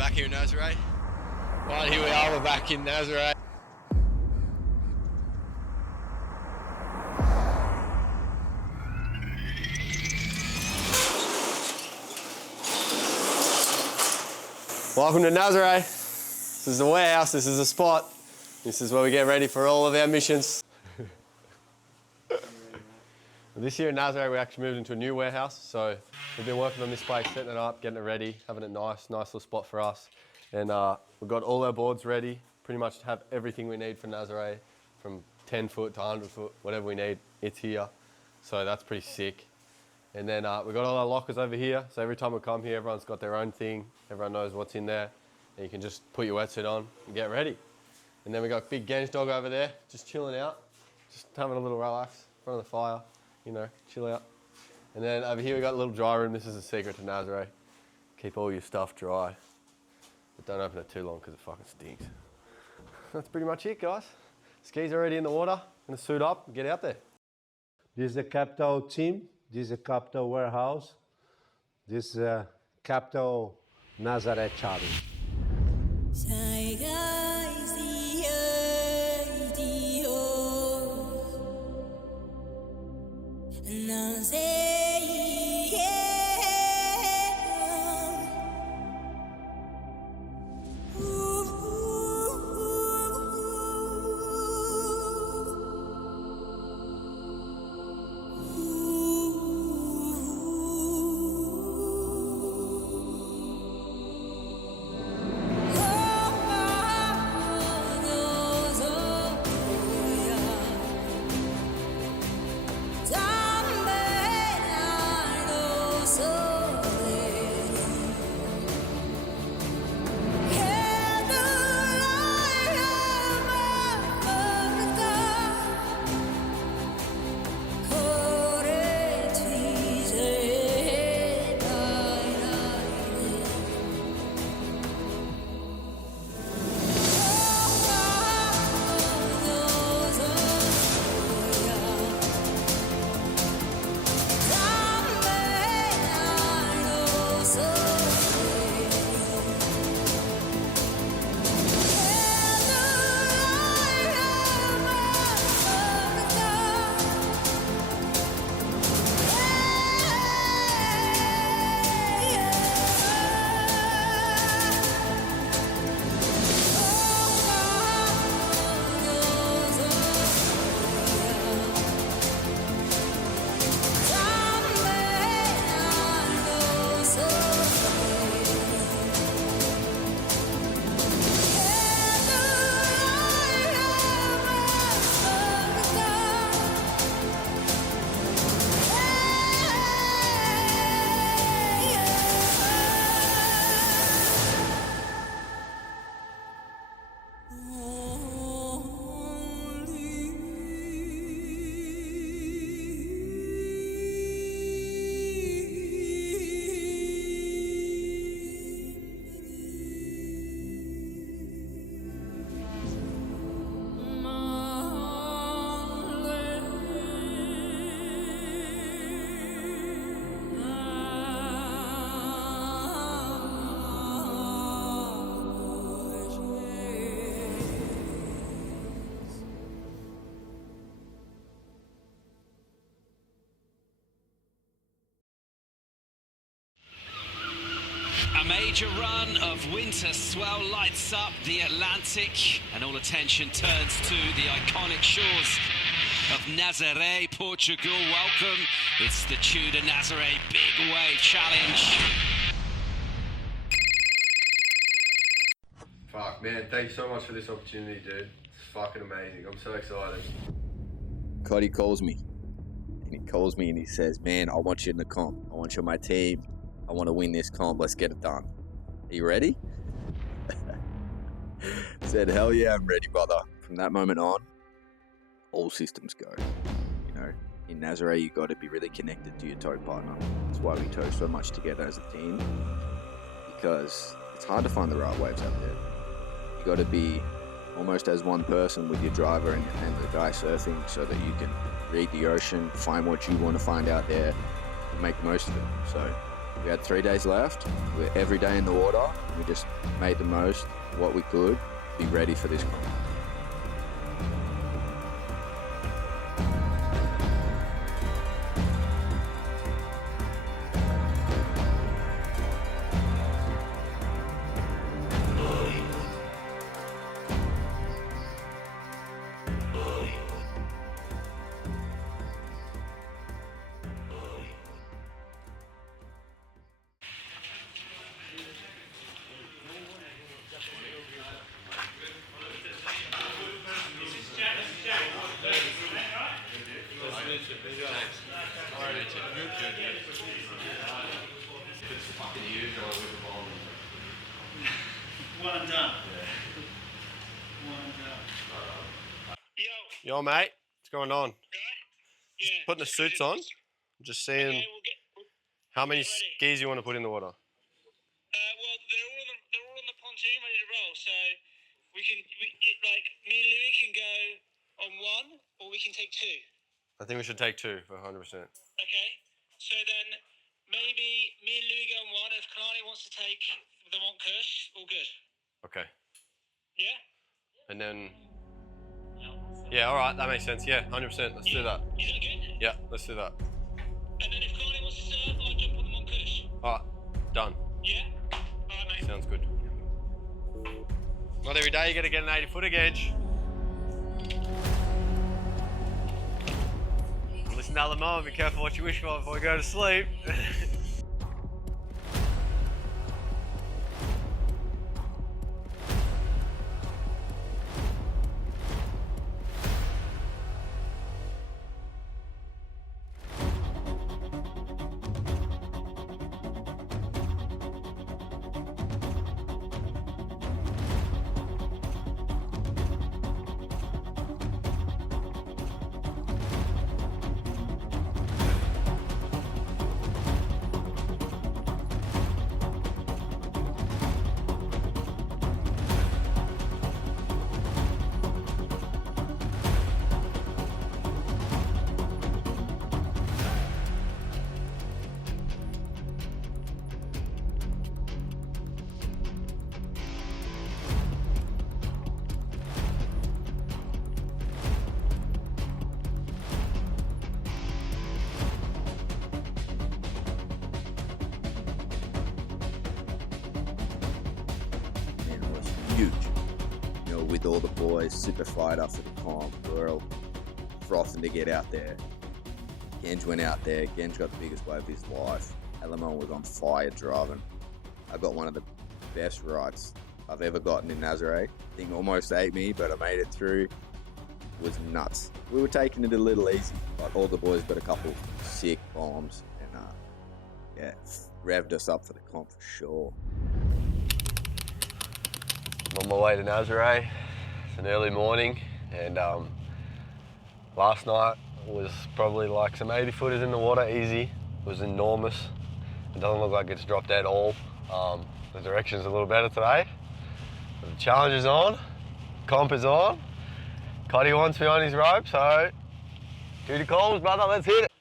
back here in Nazaré. Right, here we are, we're back in Nazaré. Welcome to Nazaré. This is the warehouse, this is the spot. This is where we get ready for all of our missions. This year in Nazaré, we actually moved into a new warehouse, so we've been working on this place, setting it up, getting it ready, having it nice little spot for us. And we've got all our boards ready, pretty much to have everything we need for Nazaré, from 10 foot to 100 foot, whatever we need, it's here. So that's pretty sick. And then we've got all our lockers over here, so every time we come here, everyone's got their own thing, everyone knows what's in there, and you can just put your wetsuit on and get ready. And then we got big Genj dog over there, just chilling out, just having a little relax in front of the fire, you know, chill out. And then over here we got a little dry room. This is a secret to Nazaré. Keep all your stuff dry, but don't open it too long because it fucking stinks. That's pretty much it, guys. Skis are already in the water, gonna suit up and get out there. This is the capital team. This is the capital warehouse. This is capital Nazaré challenge. A major run of winter swell lights up the Atlantic, and all attention turns to the iconic shores of Nazaré, Portugal. Welcome. It's the Tudor Nazaré Big Wave Challenge. Fuck, man, thank you so much for this opportunity, dude. It's fucking amazing. I'm so excited. Cotty calls me. And he calls me and he says, man, I want you in the comp. I want you on my team. I want to win this comp. Let's get it done. Are you ready? Said, hell yeah, I'm ready, brother. From that moment on, all systems go. You know, in Nazaré, you got to be really connected to your tow partner. That's why we tow so much together as a team, because it's hard to find the right waves out there. You got to be almost as one person with your driver and the guy surfing, so that you can read the ocean, find what you want to find out there, and make the most of it. So We had 3 days left. We're every day in the water. We just made the most of what we could, be ready for this comp. One and done. One and done. Yo, mate, what's going on? Yeah. Putting the suits on. Just seeing Okay, how many get ready. skis you want to put in the water. Well, they're all on the pontoon ready to roll, so me and Louis can go on one, or we can take two. I think we should take two for 100%. Okay. So then maybe me and Louis go on one. If Kalani wants to take the Montcush, all good. Okay. Yeah. And then, yeah, all right, that makes sense. Yeah, 100%. Let's do that. Is that good? Yeah, let's do that. And then if Kalani wants to serve, I'll jump on the Montcush. All right, done. Yeah. All right, mate. Sounds good. Not every day you got to get an 80-footer gauge. Listen to Alemao and be careful what you wish for before you go to sleep. And it was huge. You know, with all the boys super fired up for the comp. We were all frothing to get out there. Genge went out there. Genge got the biggest wave of his life. Alemao was on fire driving. I got one of the best rides I've ever gotten in Nazaré. Thing almost ate me, but I made it through. It was nuts. We were taking it a little easy. Like all the boys got a couple sick bombs and yeah, revved us up for the comp for sure. I'm on my way to Nazaré. It's an early morning, and last night was probably like some 80-footers in the water, easy. It was enormous. It doesn't look like it's dropped at all. The direction's a little better today. But the challenge is on, comp is on. Cotty wants me on his rope, so duty calls, brother, let's hit it.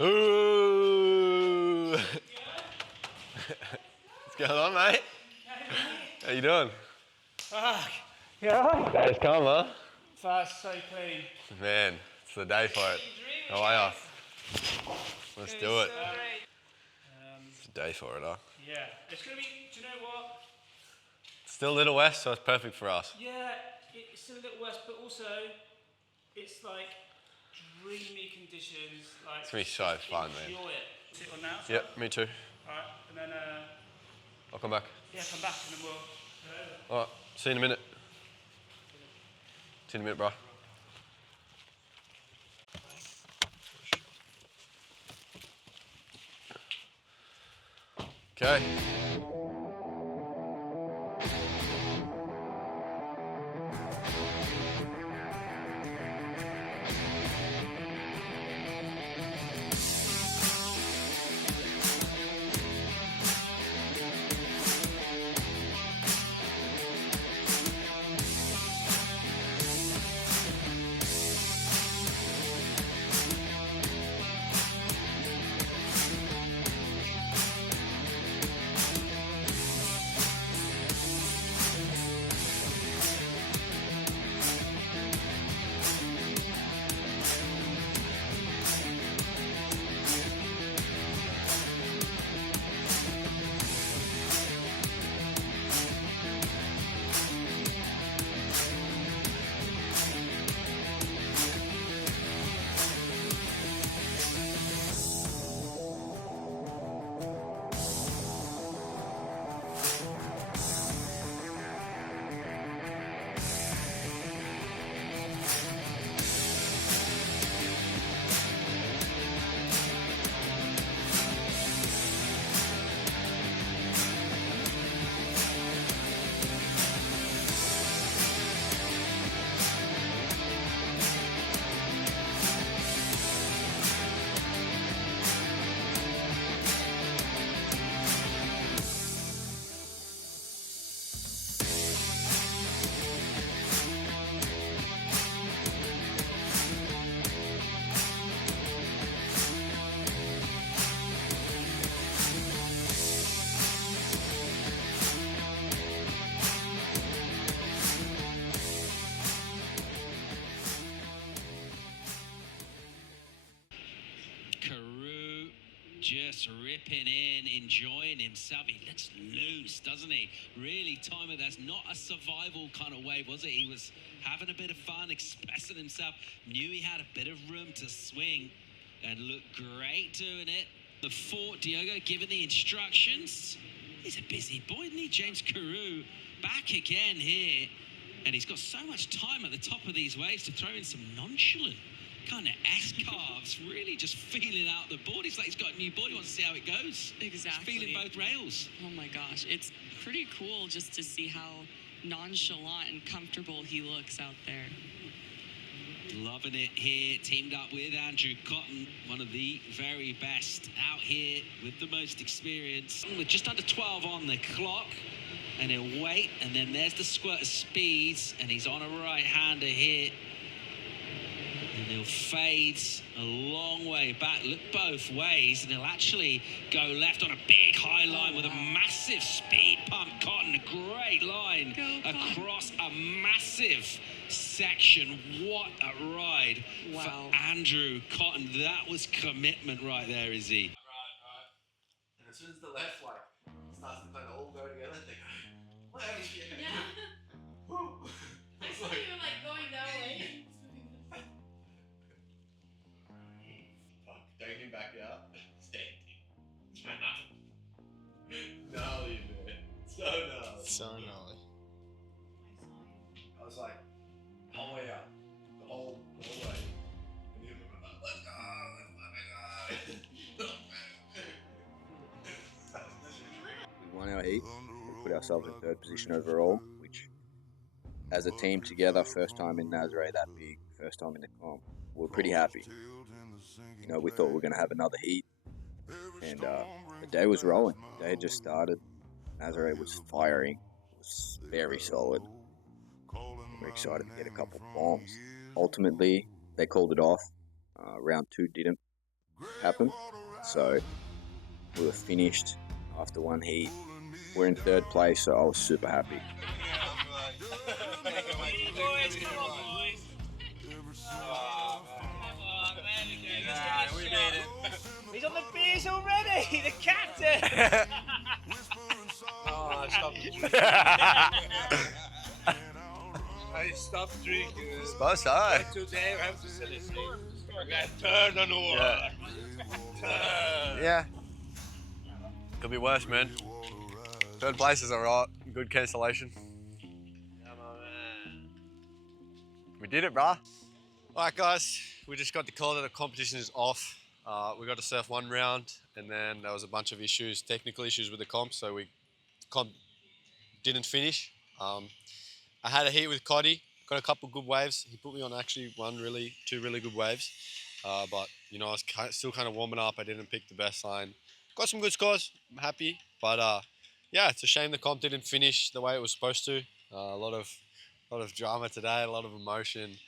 Ooh. What's going on, mate? How you doing? Fuck. You alright? Days come, huh? Fast, so clean. Man, it's the day for it. How are you? Let's do it. It's the day for it, huh? Yeah. It's going to be, do you know what? It's still a little west, so it's perfect for us. Yeah, it's still a little worse, but also it's like dreamy conditions. Like, It's gonna be so fun, man. enjoy it. Sit on that. Yep, me too. Alright, and then I'll come back. yeah, come back and then we'll. All right, see you in a minute. See you in a minute, bro. Okay. just ripping in, enjoying himself. He looks loose, doesn't he? Really timing. That's not a survival kind of wave, was it? He was having a bit of fun, expressing himself. Knew he had a bit of room to swing and looked great doing it. The fort, Diogo giving the instructions. He's a busy boy, isn't he? James Carew back again here. And he's got so much time at the top of these waves to throw in some nonchalant kind of S-carves, really just feeling out the board. It's like he's got a new board. He wants to see how it goes. Exactly. Just feeling both rails. Oh my gosh, it's pretty cool just to see how nonchalant and comfortable he looks out there. Loving it here, teamed up with Andrew Cotton, one of the very best out here with the most experience. With just under 12 on the clock, and he'll wait, and then there's the squirt of speeds, and he's on a right-hander here. And he'll fade a long way back, look both ways, and he'll actually go left on a big high line with a massive speed pump. Cotton, a great line across a massive section. What a ride for Andrew Cotton. That was commitment right there, Izzy. Right. And as soon as the left starts to kind of all go together, they go, what is it? Yeah. I saw you going that way. Fuck, taking back out. Standing. Gnarly, man. So gnarly. So gnarly. I was like, whole way out. The whole way. And he was like, let's go, We won our heat. We put ourselves in third position overall, which, as a team together, first time in Nazaré that big, first time in the comp, we're pretty happy. You know, we thought we were going to have another heat, and the day was rolling. The day had just started. Nazaré was firing. It was very solid. We're excited to get a couple of bombs. Ultimately, they called it off. Round 2 didn't happen, so we were finished after one heat. We're in third place, so I was super happy. We made it. He's on the beers already, the captain. Oh, stop drinking. I stopped drinking. Supposed to. Today I have to celebrate. I got turned on the water. Yeah. Could be worse, man. Third place is alright. Good cancellation. We did it, bruh. Alright, guys. We just got the call that the competition is off. We got to surf one round, and then there was a bunch of issues, technical issues with the comp, so the comp didn't finish. I had a heat with Cotty, got a couple good waves. He put me on actually two really good waves. But, you know, I was still kind of warming up. I didn't pick the best line. Got some good scores. I'm happy. But, yeah, it's a shame the comp didn't finish the way it was supposed to. A lot of drama today, a lot of emotion.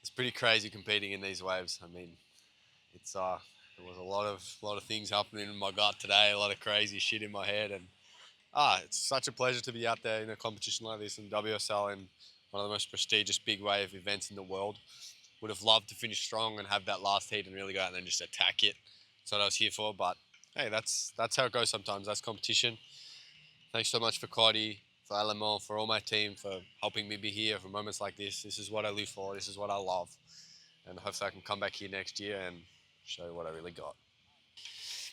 It's pretty crazy competing in these waves. I mean, it's there was a lot of things happening in my gut today, a lot of crazy shit in my head, and it's such a pleasure to be out there in a competition like this in WSL and one of the most prestigious big wave events in the world. Would have loved to finish strong and have that last heat and really go out and then just attack it. That's what I was here for, but hey, that's how it goes sometimes. That's competition. Thanks so much for Cotty, for Alemao, for all my team, for helping me be here for moments like this. This is what I live for. This is what I love. And hopefully I can come back here next year and show you what I really got.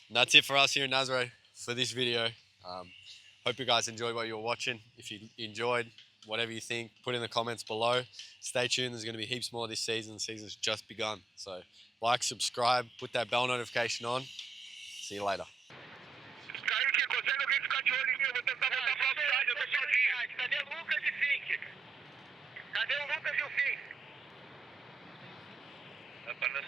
And that's it for us here in Nazaré for this video. Hope you guys enjoyed what you were watching. If you enjoyed, whatever you think, put in the comments below. Stay tuned. There's going to be heaps more this season. The season's just begun. So like, subscribe, put that bell notification on. See you later. Cadê o Lucas e Fink? Cadê o Lucas e o Fink? Tá para